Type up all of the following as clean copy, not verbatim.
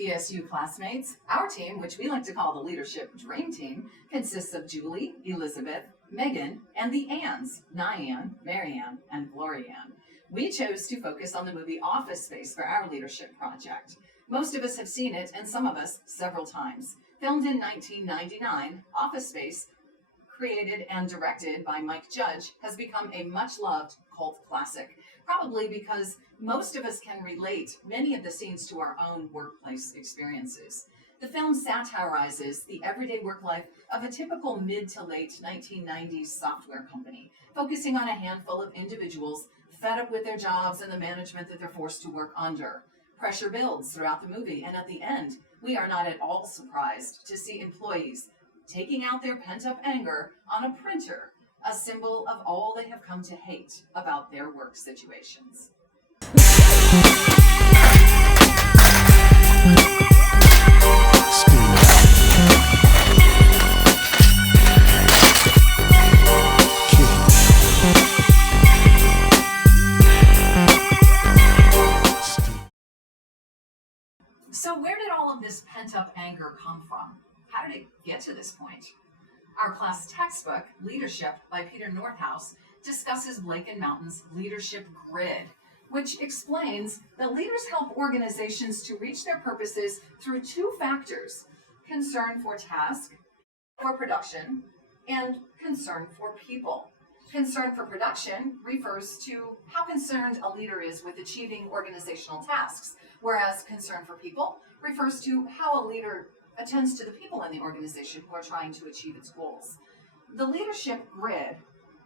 ESU classmates. Our team, which we like to call the Leadership Dream Team, consists of Julie, Elizabeth, Megan, and the Anns, Nyan, Marianne, and Glorianne. We chose to focus on the movie Office Space for our leadership project. Most of us have seen it, and some of us several times. Filmed in 1999, Office Space, created and directed by Mike Judge, has become a much-loved cult classic, probably because most of us can relate many of the scenes to our own workplace experiences. The film satirizes the everyday work life of a typical mid to late 1990s software company, focusing on a handful of individuals fed up with their jobs and the management that they're forced to work under. Pressure builds throughout the movie, and at the end, we are not at all surprised to see employees taking out their pent-up anger on a printer, a symbol of all they have come to hate about their work situations. So where did all of this pent-up anger come from? How did it get to this point? Our class textbook, Leadership by Peter Northouse, discusses Blake and Mountain's Leadership Grid, which explains that leaders help organizations to reach their purposes through two factors: concern for task, for production, and concern for people. Concern for production refers to how concerned a leader is with achieving organizational tasks, whereas concern for people refers to how a leader attends to the people in the organization who are trying to achieve its goals. The Leadership Grid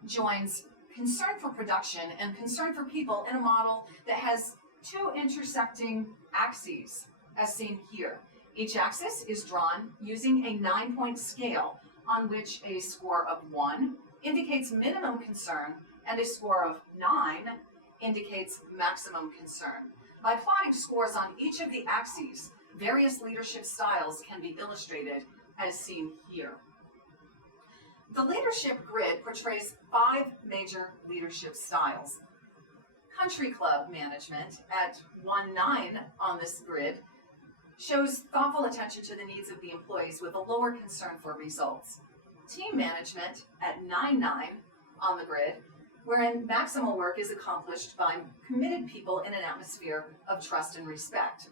joins concern for production and concern for people in a model that has two intersecting axes, as seen here. Each axis is drawn using a 9-point scale on which a score of 1 indicates minimum concern and a score of 9 indicates maximum concern. By plotting scores on each of the axes, various leadership styles can be illustrated as seen here. The Leadership Grid portrays 5 major leadership styles. Country club management at 1-9 on this grid shows thoughtful attention to the needs of the employees with a lower concern for results. Team management at 9-9 on the grid, wherein maximal work is accomplished by committed people in an atmosphere of trust and respect.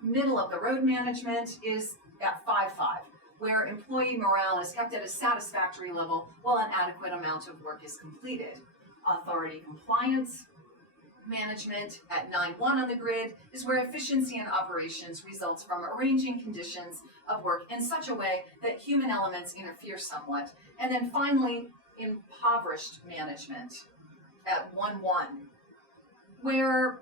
Middle of the road management is at 5-5, where employee morale is kept at a satisfactory level while an adequate amount of work is completed. Authority compliance management at 9-1 on the grid is where efficiency in operations results from arranging conditions of work in such a way that human elements interfere somewhat. And then finally, impoverished management at 1-1, where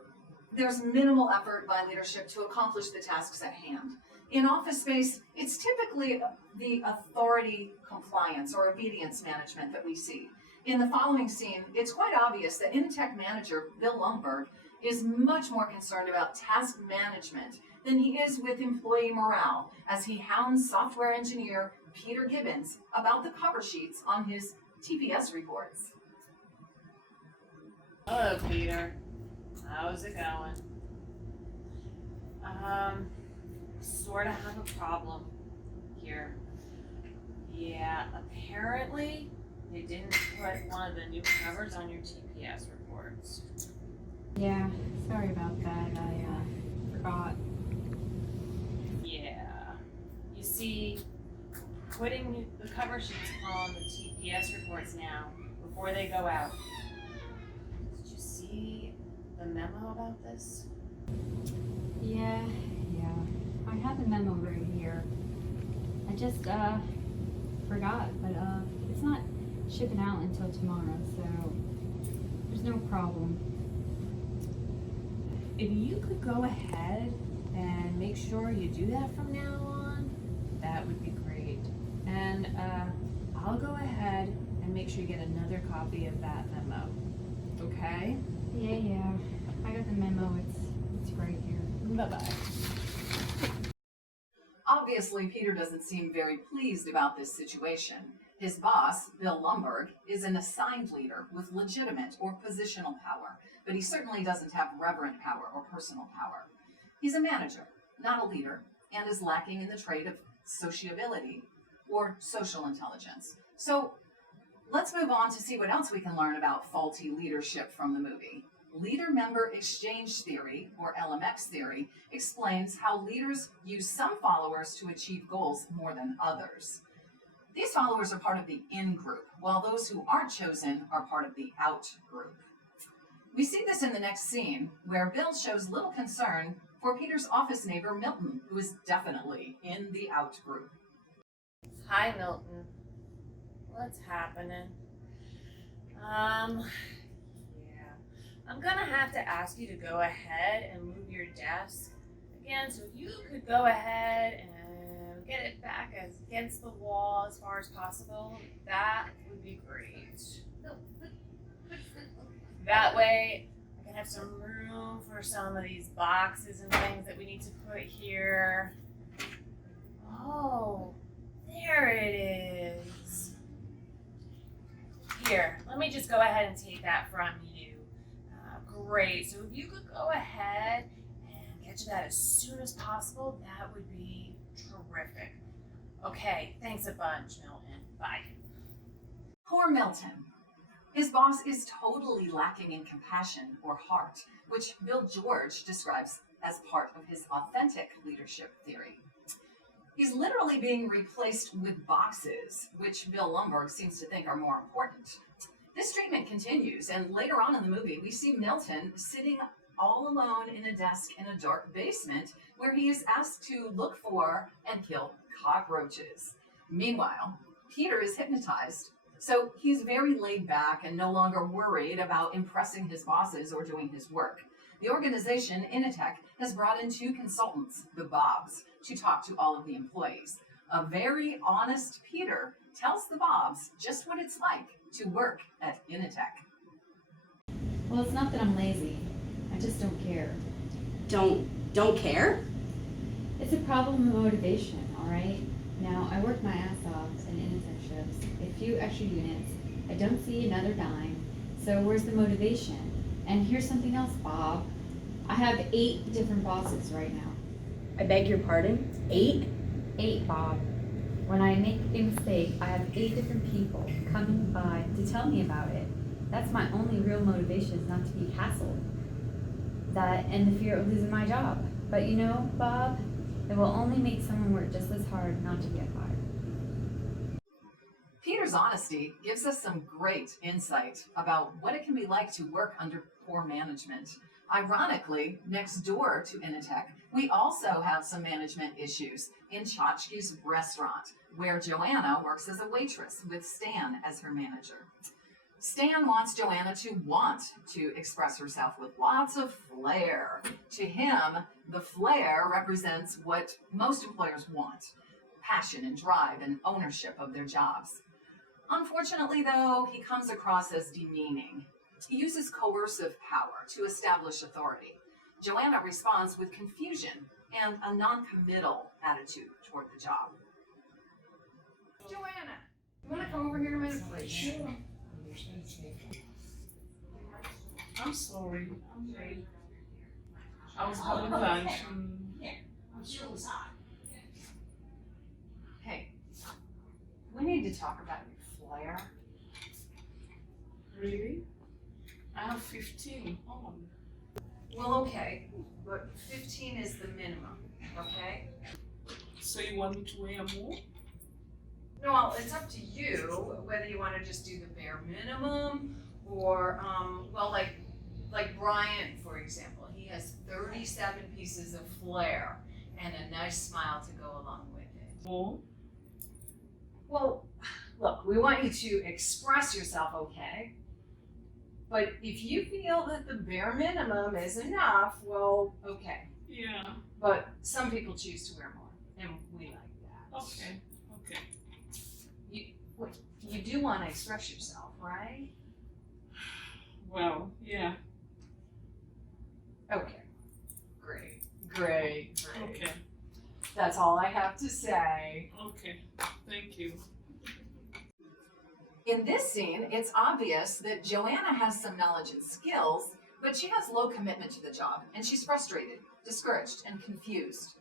there's minimal effort by leadership to accomplish the tasks at hand. In Office Space, it's typically the authority compliance or obedience management that we see. In the following scene, it's quite obvious that Intech manager Bill Lundberg is much more concerned about task management than he is with employee morale, as he hounds software engineer Peter Gibbons about the cover sheets on his TPS reports. Hello, Peter. How's it going? Sort of have a problem here. Yeah, apparently they didn't put one of the new covers on your TPS reports. Yeah, sorry about that. I forgot. Yeah. You see, putting the cover sheets on the TPS reports now before they go out. Did you see the memo about this? Yeah. I have the memo right here. I just forgot, but it's not shipping out until tomorrow, so there's no problem. If you could go ahead and make sure you do that from now on, that would be great. And I'll go ahead and make sure you get another copy of that memo. Okay? Yeah. I got the memo. It's right here. Bye-bye. Obviously, Peter doesn't seem very pleased about this situation. His boss, Bill Lundberg, is an assigned leader with legitimate or positional power, but he certainly doesn't have reverent power or personal power. He's a manager, not a leader, and is lacking in the trait of sociability or social intelligence. So let's move on to see what else we can learn about faulty leadership from the movie. Leader-member exchange theory, or LMX theory, explains how leaders use some followers to achieve goals more than others. These followers are part of the in group, while those who aren't chosen are part of the out group. We see this in the next scene, where Bill shows little concern for Peter's office neighbor, Milton, who is definitely in the out group. Hi, Milton. What's happening? I'm gonna have to ask you to go ahead and move your desk again. So if you could go ahead and get it back against the wall as far as possible, that would be great. That way, I can have some room for some of these boxes and things that we need to put here. Oh, there it is. Here, let me just go ahead and take that from you. Great, so if you could go ahead and get to that as soon as possible, that would be terrific. Okay, thanks a bunch, Milton. Bye. Poor Milton. His boss is totally lacking in compassion or heart, which Bill George describes as part of his authentic leadership theory. He's literally being replaced with boxes, which Bill Lumbergh seems to think are more important. This treatment continues, and later on in the movie, we see Milton sitting all alone in a desk in a dark basement where he is asked to look for and kill cockroaches. Meanwhile, Peter is hypnotized, so he's very laid back and no longer worried about impressing his bosses or doing his work. The organization, Initech, has brought in 2 consultants, the Bobs, to talk to all of the employees. A very honest Peter tells the Bobs just what it's like to work at Initech. Well, it's not that I'm lazy. I just don't care. Don't care? It's a problem of motivation, all right? Now, I work my ass off in Initech shifts, a few extra units. I don't see another dime. So where's the motivation? And here's something else, Bob. I have 8 different bosses right now. I beg your pardon? 8? 8, Bob. When I make a mistake, I have 8 different people coming by to tell me about it. That's my only real motivation, is not to be hassled. That and the fear of losing my job. But you know, Bob, it will only make someone work just as hard not to get fired. Peter's honesty gives us some great insight about what it can be like to work under poor management. Ironically, next door to Initech, we also have some management issues in Tchotchke's restaurant, where Joanna works as a waitress with Stan as her manager. Stan wants Joanna to want to express herself with lots of flair. To him, the flair represents what most employers want: passion and drive and ownership of their jobs. Unfortunately, though, he comes across as demeaning. He uses coercive power to establish authority. Joanna responds with confusion and a non-committal attitude toward the job. Joanna, you want to come over here a minute, please? I'm sorry. I'm late. I was having lunch and Hey, we need to talk about your flair. really? I have 15 on. Well, okay, but 15 is the minimum, okay? So you want me to wear more? No, well, it's up to you whether you want to just do the bare minimum or, well, like Brian, for example, he has 37 pieces of flair and a nice smile to go along with it. More? Well, look, we want you to express yourself, okay? But if you feel that the bare minimum is enough, well, okay. Yeah. But some people choose to wear more, and we like that. Okay. Okay. You do want to express yourself, right? Well, yeah. Okay. Great. Okay. That's all I have to say. Okay. Thank you. In this scene, it's obvious that Joanna has some knowledge and skills, but she has low commitment to the job, and she's frustrated, discouraged, and confused.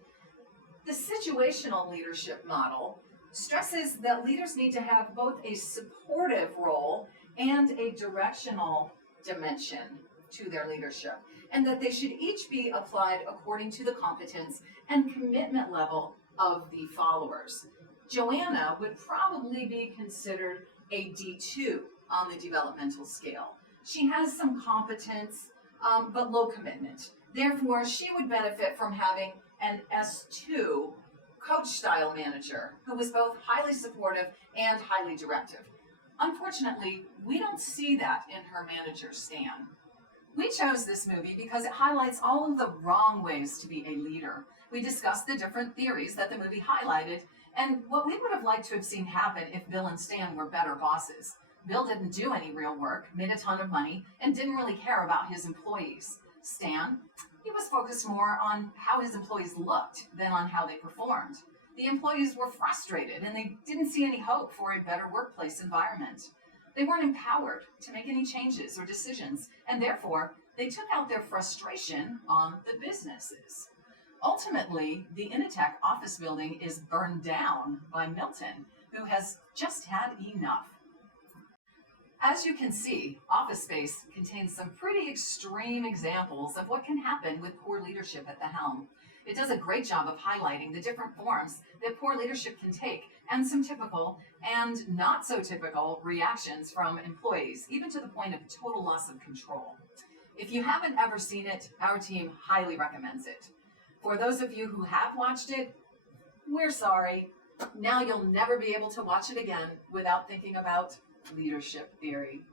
The situational leadership model stresses that leaders need to have both a supportive role and a directional dimension to their leadership, and that they should each be applied according to the competence and commitment level of the followers. Joanna would probably be considered a D2 on the developmental scale. She has some competence, but low commitment. Therefore, she would benefit from having an S2 coach style manager who was both highly supportive and highly directive. Unfortunately, we don't see that in her manager, Stan. We chose this movie because it highlights all of the wrong ways to be a leader. We discussed the different theories that the movie highlighted and what we would have liked to have seen happen if Bill and Stan were better bosses. Bill didn't do any real work, made a ton of money, and didn't really care about his employees. Stan, he was focused more on how his employees looked than on how they performed. The employees were frustrated and they didn't see any hope for a better workplace environment. They weren't empowered to make any changes or decisions, and therefore they took out their frustration on the businesses. Ultimately, the Initech office building is burned down by Milton, who has just had enough. As you can see, Office Space contains some pretty extreme examples of what can happen with poor leadership at the helm. It does a great job of highlighting the different forms that poor leadership can take and some typical and not so typical reactions from employees, even to the point of total loss of control. If you haven't ever seen it, our team highly recommends it. For those of you who have watched it, we're sorry. Now you'll never be able to watch it again without thinking about leadership theory.